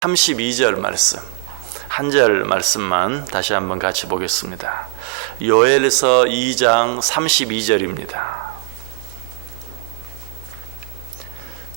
32절 말씀, 한 절 말씀만 다시 한번 같이 보겠습니다. 요엘서 2장 32절입니다.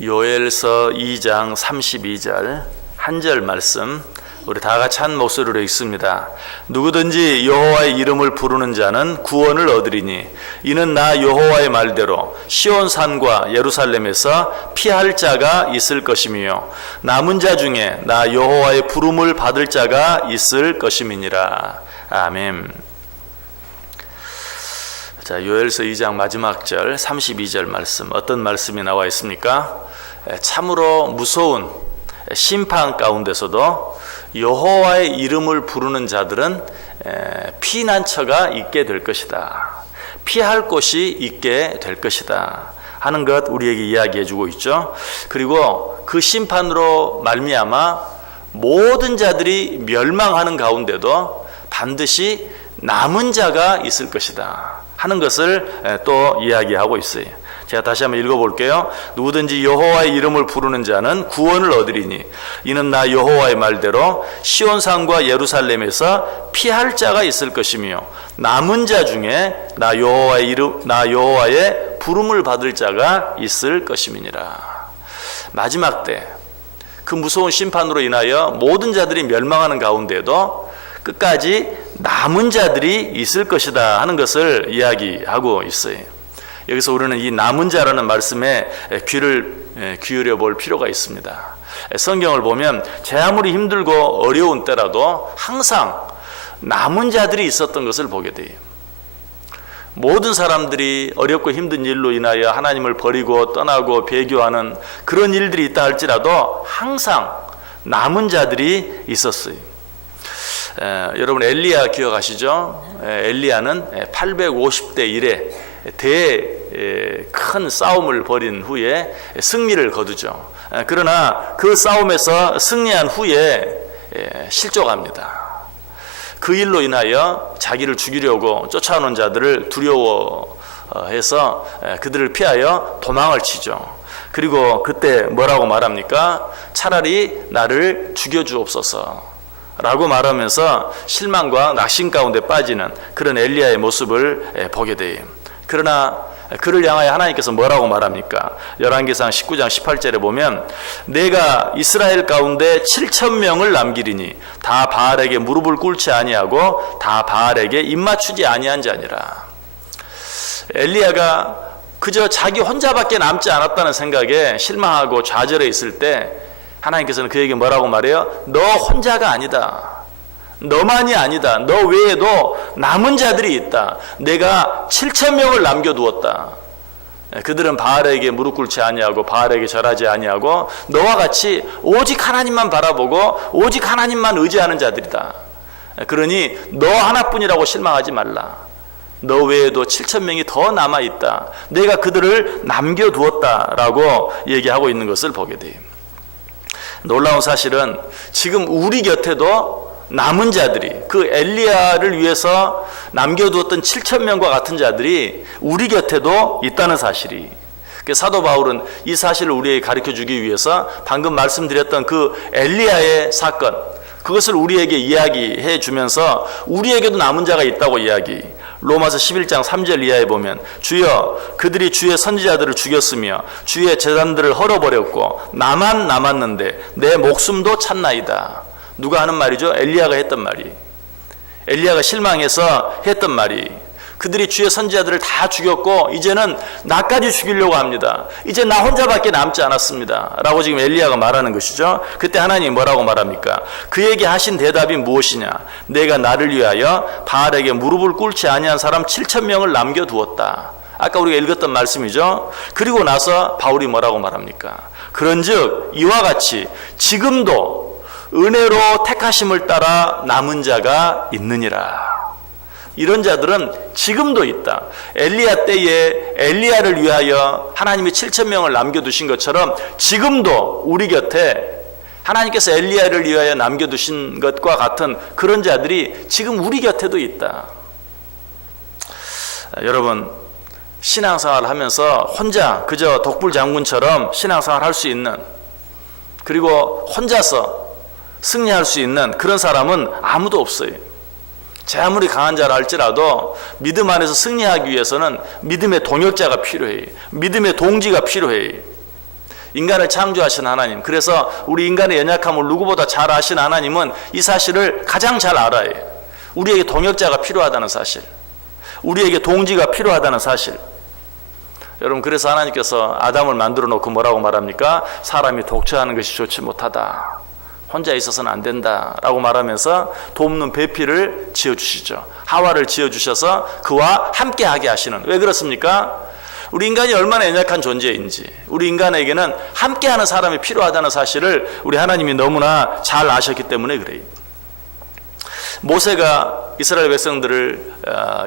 요엘서 2장 32절 한 절 말씀 우리 다 같이 한 목소리로 읽습니다. 누구든지 여호와의 이름을 부르는 자는 구원을 얻으리니 이는 나 여호와의 말대로 시온산과 예루살렘에서 피할 자가 있을 것이며 남은 자 중에 나 여호와의 부름을 받을 자가 있을 것임이니라. 아멘. 자, 요엘서 2장 마지막 절 32절 말씀, 어떤 말씀이 나와 있습니까? 참으로 무서운 심판 가운데서도 여호와의 이름을 부르는 자들은 피난처가 있게 될 것이다. 피할 곳이 있게 될 것이다 하는 것 우리에게 이야기해 주고 있죠. 그리고 그 심판으로 말미암아 모든 자들이 멸망하는 가운데도 반드시 남은 자가 있을 것이다 하는 것을 또 이야기하고 있어요. 제가 다시 한번 읽어볼게요. 누구든지 여호와의 이름을 부르는 자는 구원을 얻으리니 이는 나 여호와의 말대로 시온산과 예루살렘에서 피할 자가 있을 것이며 남은 자 중에 나 여호와의 부름을 받을 자가 있을 것임이니라. 마지막 때 그 무서운 심판으로 인하여 모든 자들이 멸망하는 가운데도 끝까지 남은 자들이 있을 것이다 하는 것을 이야기하고 있어요. 여기서 우리는 이 남은 자라는 말씀에 귀를 기울여 볼 필요가 있습니다. 성경을 보면 제 아무리 힘들고 어려운 때라도 항상 남은 자들이 있었던 것을 보게 돼요. 모든 사람들이 어렵고 힘든 일로 인하여 하나님을 버리고 떠나고 배교하는 그런 일들이 있다 할지라도 항상 남은 자들이 있었어요. 여러분 엘리야 기억하시죠? 엘리야는 850대 1에 큰 싸움을 벌인 후에 승리를 거두죠. 그러나 그 싸움에서 승리한 후에 실족합니다. 그 일로 인하여 자기를 죽이려고 쫓아오는 자들을 두려워해서 그들을 피하여 도망을 치죠. 그리고 그때 뭐라고 말합니까? 차라리 나를 죽여주옵소서 라고 말하면서 실망과 낙심 가운데 빠지는 그런 엘리야의 모습을 보게 돼요. 그러나 그를 향하여 하나님께서 뭐라고 말합니까? 열왕기상 19장 18절에 보면 내가 이스라엘 가운데 7,000명을 남기리니 다 바알에게 무릎을 꿇지 아니하고 다 바알에게 입맞추지 아니한 자니라. 엘리야가 그저 자기 혼자밖에 남지 않았다는 생각에 실망하고 좌절해 있을 때 하나님께서는 그에게 뭐라고 말해요? 너 혼자가 아니다. 너만이 아니다. 너 외에도 남은 자들이 있다. 내가 7,000명을 남겨두었다. 그들은 바알에게 무릎 꿇지 아니하고 바알에게 절하지 아니하고 너와 같이 오직 하나님만 바라보고 오직 하나님만 의지하는 자들이다. 그러니 너 하나뿐이라고 실망하지 말라. 너 외에도 7,000명이 더 남아있다. 내가 그들을 남겨두었다라고 얘기하고 있는 것을 보게 돼요. 놀라운 사실은 지금 우리 곁에도 남은 자들이 그 엘리야를 위해서 남겨두었던 7,000명과 같은 자들이 우리 곁에도 있다는 사실이, 사도 바울은 이 사실을 우리에게 가르쳐주기 위해서 방금 말씀드렸던 그 엘리야의 사건, 그것을 우리에게 이야기해 주면서 우리에게도 남은 자가 있다고 이야기. 로마서 11장 3절 이하에 보면 주여 그들이 주의 선지자들을 죽였으며 주의 제단들을 헐어버렸고 나만 남았는데 내 목숨도 찾나이다. 누가 하는 말이죠? 엘리야가 했던 말이. 엘리야가 실망해서 했던 말이. 그들이 주의 선지자들을 다 죽였고 이제는 나까지 죽이려고 합니다. 이제 나 혼자밖에 남지 않았습니다 라고 지금 엘리야가 말하는 것이죠. 그때 하나님이 뭐라고 말합니까? 그에게 하신 대답이 무엇이냐? 내가 나를 위하여 바알에게 무릎을 꿇지 아니한 사람 7,000명을 남겨두었다. 아까 우리가 읽었던 말씀이죠. 그리고 나서 바울이 뭐라고 말합니까? 그런즉 이와 같이 지금도 은혜로 택하심을 따라 남은 자가 있느니라. 이런 자들은 지금도 있다. 엘리야 때에 엘리야를 위하여 하나님이 7,000명을 남겨두신 것처럼 지금도 우리 곁에 하나님께서 엘리야를 위하여 남겨두신 것과 같은 그런 자들이 지금 우리 곁에도 있다. 여러분, 신앙생활을 하면서 혼자 그저 독불장군처럼 신앙생활을 할 수 있는, 그리고 혼자서 승리할 수 있는 그런 사람은 아무도 없어요. 제 아무리 강한 자라 할지라도 믿음 안에서 승리하기 위해서는 믿음의 동역자가 필요해요. 믿음의 동지가 필요해요. 인간을 창조하신 하나님, 그래서 우리 인간의 연약함을 누구보다 잘 아신 하나님은 이 사실을 가장 잘 알아요. 우리에게 동역자가 필요하다는 사실, 우리에게 동지가 필요하다는 사실. 여러분, 그래서 하나님께서 아담을 만들어 놓고 뭐라고 말합니까? 사람이 독처하는 것이 좋지 못하다, 혼자 있어서는 안 된다 라고 말하면서 돕는 배필을 지어주시죠. 하와를 지어주셔서 그와 함께하게 하시는. 왜 그렇습니까? 우리 인간이 얼마나 연약한 존재인지, 우리 인간에게는 함께하는 사람이 필요하다는 사실을 우리 하나님이 너무나 잘 아셨기 때문에 그래요. 모세가 이스라엘 백성들을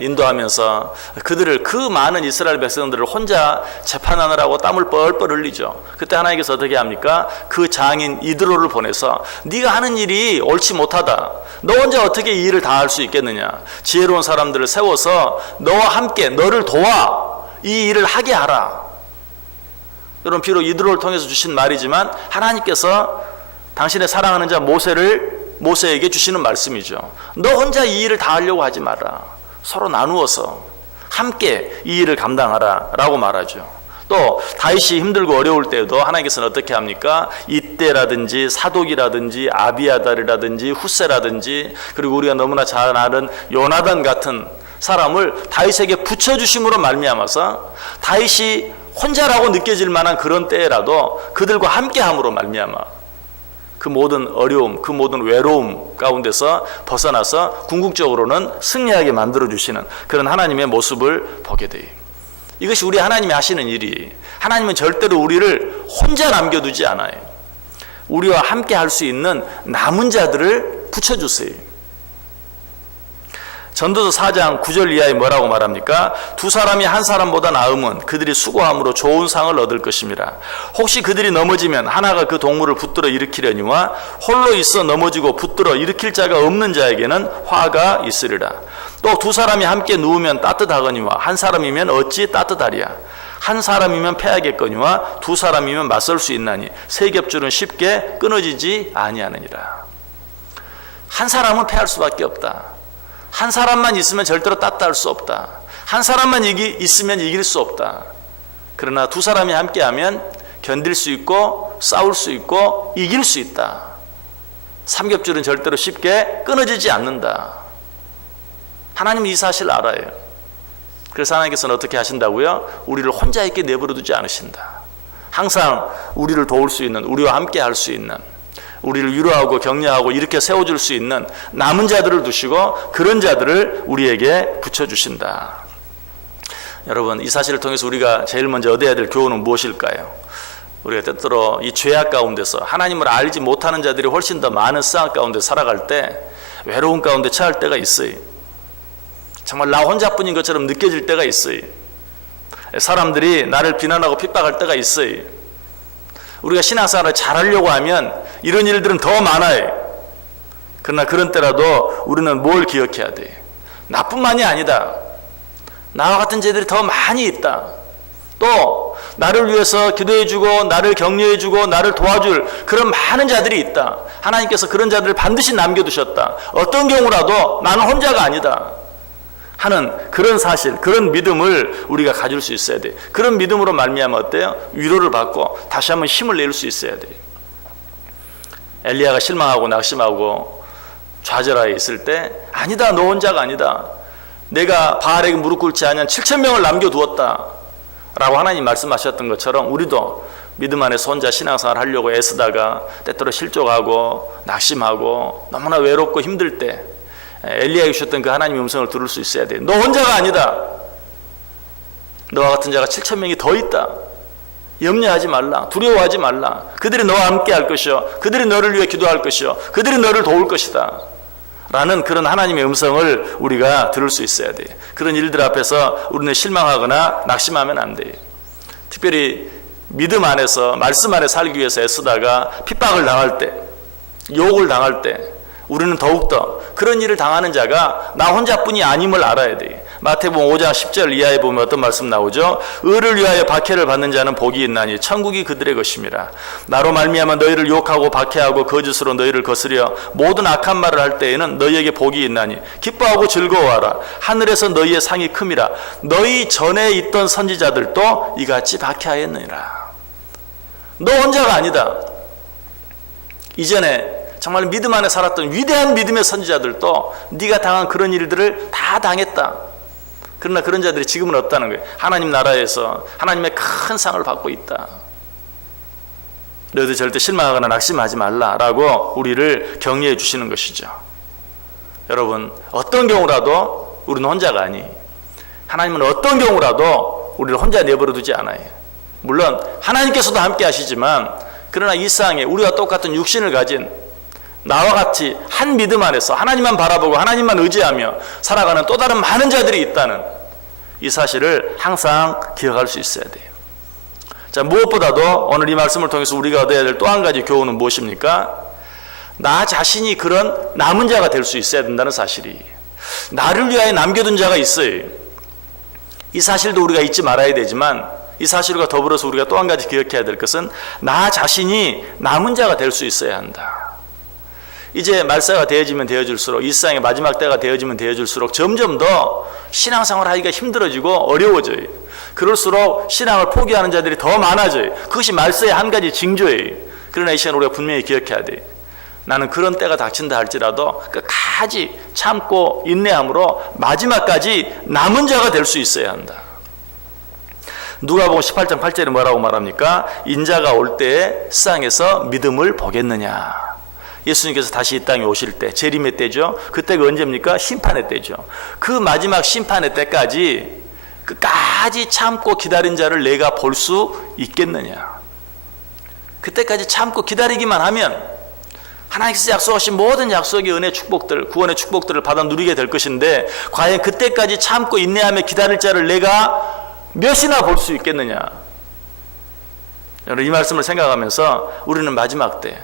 인도하면서 그 많은 이스라엘 백성들을 혼자 재판하느라고 땀을 뻘뻘 흘리죠. 그때 하나님께서 어떻게 합니까? 그 장인 이드로를 보내서 네가 하는 일이 옳지 못하다, 너 혼자 어떻게 이 일을 다 할 수 있겠느냐, 지혜로운 사람들을 세워서 너와 함께 너를 도와 이 일을 하게 하라. 여러분, 비록 이드로를 통해서 주신 말이지만 하나님께서 당신의 사랑하는 자 모세에게 주시는 말씀이죠. 너 혼자 이 일을 다 하려고 하지 마라. 서로 나누어서 함께 이 일을 감당하라 라고 말하죠. 또 다윗이 힘들고 어려울 때도 하나님께서는 어떻게 합니까? 이때라든지 사독이라든지 아비아달이라든지 후세라든지, 그리고 우리가 너무나 잘 아는 요나단 같은 사람을 다윗에게 붙여주심으로 말미암아서 다윗이 혼자라고 느껴질 만한 그런 때라도 그들과 함께함으로 말미암아 그 모든 어려움, 그 모든 외로움 가운데서 벗어나서 궁극적으로는 승리하게 만들어주시는 그런 하나님의 모습을 보게 돼요. 이것이 우리 하나님이 하시는 일이에요. 하나님은 절대로 우리를 혼자 남겨두지 않아요. 우리와 함께 할 수 있는 남은 자들을 붙여주세요. 전도서 4장 9절 이하에 뭐라고 말합니까? 두 사람이 한 사람보다 나음은 그들이 수고함으로 좋은 상을 얻을 것입니다. 혹시 그들이 넘어지면 하나가 그 동물을 붙들어 일으키려니와 홀로 있어 넘어지고 붙들어 일으킬 자가 없는 자에게는 화가 있으리라. 또 두 사람이 함께 누우면 따뜻하거니와 한 사람이면 어찌 따뜻하리야. 한 사람이면 패하겠거니와 두 사람이면 맞설 수 있나니 세 겹줄은 쉽게 끊어지지 아니하느니라. 한 사람은 패할 수밖에 없다. 한 사람만 있으면 절대로 따뜻할 수 없다. 한 사람만 있으면 이길 수 없다. 그러나 두 사람이 함께하면 견딜 수 있고 싸울 수 있고 이길 수 있다. 삼겹줄은 절대로 쉽게 끊어지지 않는다. 하나님은 이 사실을 알아요. 그래서 하나님께서는 어떻게 하신다고요? 우리를 혼자 있게 내버려 두지 않으신다. 항상 우리를 도울 수 있는, 우리와 함께 할 수 있는, 우리를 위로하고 격려하고 이렇게 세워줄 수 있는 남은 자들을 두시고 그런 자들을 우리에게 붙여주신다. 여러분, 이 사실을 통해서 우리가 제일 먼저 얻어야 될 교훈은 무엇일까요? 우리가 때때로 이 죄악 가운데서 하나님을 알지 못하는 자들이 훨씬 더 많은 상황 가운데 살아갈 때 외로움 가운데 처할 때가 있어요. 정말 나 혼자뿐인 것처럼 느껴질 때가 있어요. 사람들이 나를 비난하고 핍박할 때가 있어요. 우리가 신앙생활을 잘하려고 하면 이런 일들은 더 많아요. 그러나 그런 때라도 우리는 뭘 기억해야 돼? 나뿐만이 아니다. 나와 같은 자들이 더 많이 있다. 또 나를 위해서 기도해주고 나를 격려해주고 나를 도와줄 그런 많은 자들이 있다. 하나님께서 그런 자들을 반드시 남겨두셨다. 어떤 경우라도 나는 혼자가 아니다 하는 그런 사실, 그런 믿음을 우리가 가질 수 있어야 돼. 그런 믿음으로 말미암아 어때요? 위로를 받고 다시 한번 힘을 낼 수 있어야 돼. 엘리야가 실망하고 낙심하고 좌절하여 있을 때 아니다, 너 혼자가 아니다. 내가 바알에게 무릎 꿇지 않은 7,000명을 남겨두었다 라고 하나님 말씀하셨던 것처럼 우리도 믿음 안에서 혼자 신앙생활 하려고 애쓰다가 때때로 실족하고 낙심하고 너무나 외롭고 힘들 때 엘리야에게 주셨던 그 하나님의 음성을 들을 수 있어야 돼. 너 혼자가 아니다. 너와 같은 자가 7,000명이 더 있다. 염려하지 말라. 두려워하지 말라. 그들이 너와 함께 할 것이요, 그들이 너를 위해 기도할 것이요, 그들이 너를 도울 것이다 라는 그런 하나님의 음성을 우리가 들을 수 있어야 돼. 그런 일들 앞에서 우리는 실망하거나 낙심하면 안 돼. 특별히 믿음 안에서 말씀 안에 살기 위해서 애쓰다가 핍박을 당할 때, 욕을 당할 때, 우리는 더욱더 그런 일을 당하는 자가 나 혼자뿐이 아님을 알아야 돼. 마태복음 5장 10절 이하에 보면 어떤 말씀 나오죠? 의를 위하여 박해를 받는 자는 복이 있나니 천국이 그들의 것임이라. 나로 말미암아 너희를 욕하고 박해하고 거짓으로 너희를 거스려 모든 악한 말을 할 때에는 너희에게 복이 있나니 기뻐하고 즐거워하라. 하늘에서 너희의 상이 큼이라. 너희 전에 있던 선지자들도 이같이 박해하였느니라. 너 혼자가 아니다. 이전에 정말 믿음 안에 살았던 위대한 믿음의 선지자들도 네가 당한 그런 일들을 다 당했다. 그러나 그런 자들이 지금은 없다는 거예요. 하나님 나라에서 하나님의 큰 상을 받고 있다. 너희들 절대 실망하거나 낙심하지 말라라고 우리를 격려해 주시는 것이죠. 여러분, 어떤 경우라도 우리는 혼자가 아니. 하나님은 어떤 경우라도 우리를 혼자 내버려 두지 않아요. 물론 하나님께서도 함께 하시지만, 그러나 이 세상에 우리와 똑같은 육신을 가진 나와 같이 한 믿음 안에서 하나님만 바라보고 하나님만 의지하며 살아가는 또 다른 많은 자들이 있다는 이 사실을 항상 기억할 수 있어야 돼요. 자, 무엇보다도 오늘 이 말씀을 통해서 우리가 얻어야 될 또 한 가지 교훈은 무엇입니까? 나 자신이 그런 남은 자가 될 수 있어야 된다는 사실이. 나를 위하여 남겨둔 자가 있어요. 이 사실도 우리가 잊지 말아야 되지만, 이 사실과 더불어서 우리가 또 한 가지 기억해야 될 것은 나 자신이 남은 자가 될 수 있어야 한다. 이제 말세가 되어지면 되어질수록, 이 세상의 마지막 때가 되어지면 되어질수록 점점 더 신앙생활 하기가 힘들어지고 어려워져요. 그럴수록 신앙을 포기하는 자들이 더 많아져요. 그것이 말세의 한 가지 징조예요. 그러나 이 시간 우리가 분명히 기억해야 돼요. 나는 그런 때가 닥친다 할지라도 끝까지 참고 인내함으로 마지막까지 남은 자가 될 수 있어야 한다. 누가복음 18장 8절에 뭐라고 말합니까? 인자가 올 때에 세상에서 믿음을 보겠느냐. 예수님께서 다시 이 땅에 오실 때, 재림의 때죠. 그때가 언제입니까? 심판의 때죠. 그 마지막 심판의 때까지 끝까지 참고 기다린 자를 내가 볼 수 있겠느냐. 그때까지 참고 기다리기만 하면 하나님께서 약속하신 모든 약속의 은혜, 축복들, 구원의 축복들을 받아 누리게 될 것인데, 과연 그때까지 참고 인내하며 기다릴 자를 내가 몇이나 볼 수 있겠느냐. 여러분, 이 말씀을 생각하면서 우리는 마지막 때,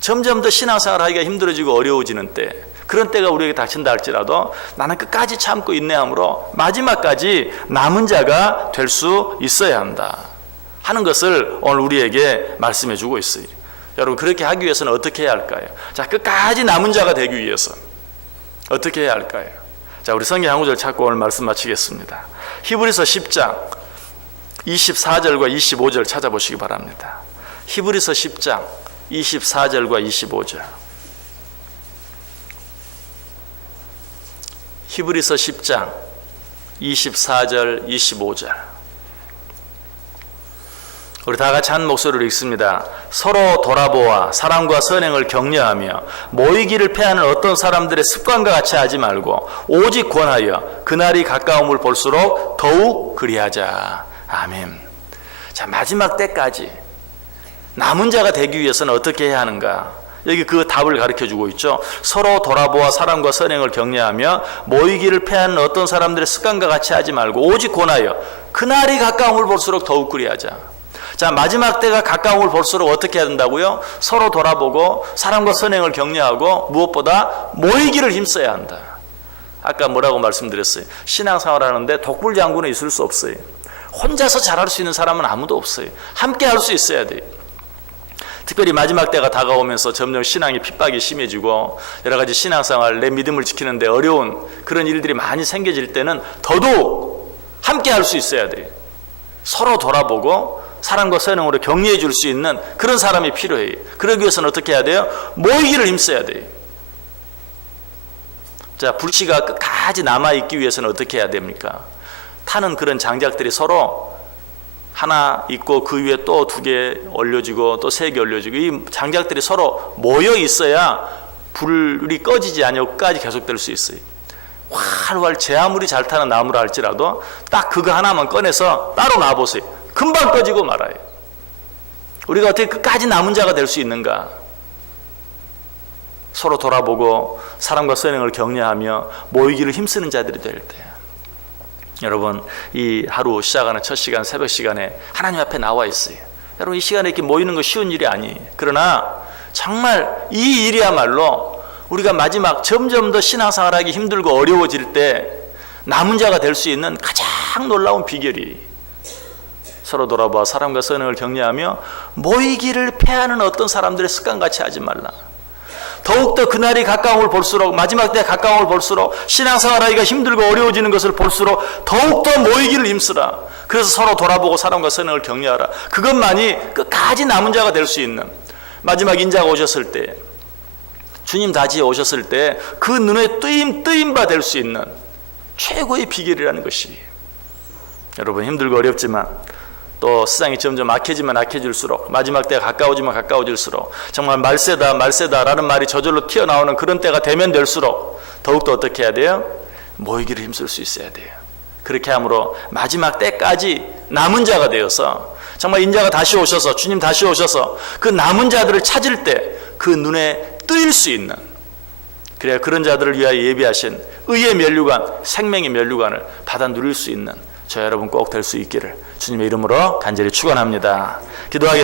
점점 더 신앙생활 하기가 힘들어지고 어려워지는 때, 그런 때가 우리에게 닥친다 할지라도 나는 끝까지 참고 인내함으로 마지막까지 남은 자가 될 수 있어야 한다 하는 것을 오늘 우리에게 말씀해 주고 있어요. 여러분, 그렇게 하기 위해서는 어떻게 해야 할까요? 자, 끝까지 남은 자가 되기 위해서 어떻게 해야 할까요? 자, 우리 성경 한 구절 찾고 오늘 말씀 마치겠습니다. 히브리서 10장 24절과 25절 찾아보시기 바랍니다. 히브리서 10장 24절과 25절. 히브리서 10장 24절 25절. 우리 다 같이 한 목소리로 읽습니다. 서로 돌아보아 사랑과 선행을 격려하며 모이기를 패하는 어떤 사람들의 습관과 같이 하지 말고 오직 권하여 그날이 가까움을 볼수록 더욱 그리하자. 아멘. 자, 마지막 때까지 남은 자가 되기 위해서는 어떻게 해야 하는가? 여기 그 답을 가르쳐주고 있죠. 서로 돌아보아 사랑과 선행을 격려하며 모이기를 패하는 어떤 사람들의 습관과 같이 하지 말고 오직 권하여 그날이 가까움을 볼수록 더욱 그리하자. 자, 마지막 때가 가까움을 볼수록 어떻게 해야 된다고요? 서로 돌아보고 사랑과 선행을 격려하고 무엇보다 모이기를 힘써야 한다. 아까 뭐라고 말씀드렸어요? 신앙생활 하는데 독불장군은 있을 수 없어요. 혼자서 잘할 수 있는 사람은 아무도 없어요. 함께 할 수 있어야 돼요. 특별히 마지막 때가 다가오면서 점점 신앙의 핍박이 심해지고 여러 가지 신앙생활, 내 믿음을 지키는데 어려운 그런 일들이 많이 생겨질 때는 더더욱 함께 할 수 있어야 돼요. 서로 돌아보고 사랑과 선행으로 격려해 줄 수 있는 그런 사람이 필요해요. 그러기 위해서는 어떻게 해야 돼요? 모이기를 힘써야 돼요. 자, 불씨가 끝까지 남아있기 위해서는 어떻게 해야 됩니까? 타는 그런 장작들이 서로 하나 있고 그 위에 또 2개 올려지고 또 3개 올려지고 이 장작들이 서로 모여 있어야 불이 꺼지지 않고 끝까지 계속될 수 있어요. 활활 제 아무리 잘 타는 나무라 할지라도 딱 그거 하나만 꺼내서 따로 놔보세요. 금방 꺼지고 말아요. 우리가 어떻게 끝까지 남은 자가 될 수 있는가? 서로 돌아보고 사랑과 선행을 격려하며 모이기를 힘쓰는 자들이 될 때, 여러분, 이 하루 시작하는 첫 시간, 새벽 시간에 하나님 앞에 나와 있어요. 여러분, 이 시간에 이렇게 모이는 거 쉬운 일이 아니에요. 그러나 정말 이 일이야말로 우리가 마지막 점점 더 신앙생활하기 힘들고 어려워질 때 남은 자가 될 수 있는 가장 놀라운 비결이 서로 돌아봐 사람과 선행을 격려하며 모이기를 패하는 어떤 사람들의 습관같이 하지 말라. 더욱더 그날이 가까움을 볼수록, 마지막 때 가까움을 볼수록, 신앙생활하기가 힘들고 어려워지는 것을 볼수록 더욱더 모이기를 힘쓰라. 그래서 서로 돌아보고 사람과 선행을 격려하라. 그것만이 끝까지 남은 자가 될 수 있는, 마지막 인자가 오셨을 때, 주님 다시 오셨을 때 그 눈에 뜨임 바 될 수 있는 최고의 비결이라는 것이, 여러분 힘들고 어렵지만 또 세상이 점점 악해지면 악해질수록, 마지막 때가 가까워지면 가까워질수록, 정말 말세다라는 말이 저절로 튀어나오는 그런 때가 되면 될수록 더욱더 어떻게 해야 돼요? 모이기를 힘쓸 수 있어야 돼요. 그렇게 함으로 마지막 때까지 남은 자가 되어서, 정말 인자가 다시 오셔서, 주님 다시 오셔서 그 남은 자들을 찾을 때 그 눈에 뜨일 수 있는, 그래야 그런 자들을 위하여 예비하신 의의 면류관, 생명의 면류관을 받아 누릴 수 있는 저 여러분 꼭 될 수 있기를 주님의 이름으로 간절히 축원합니다. 기도하겠습니다.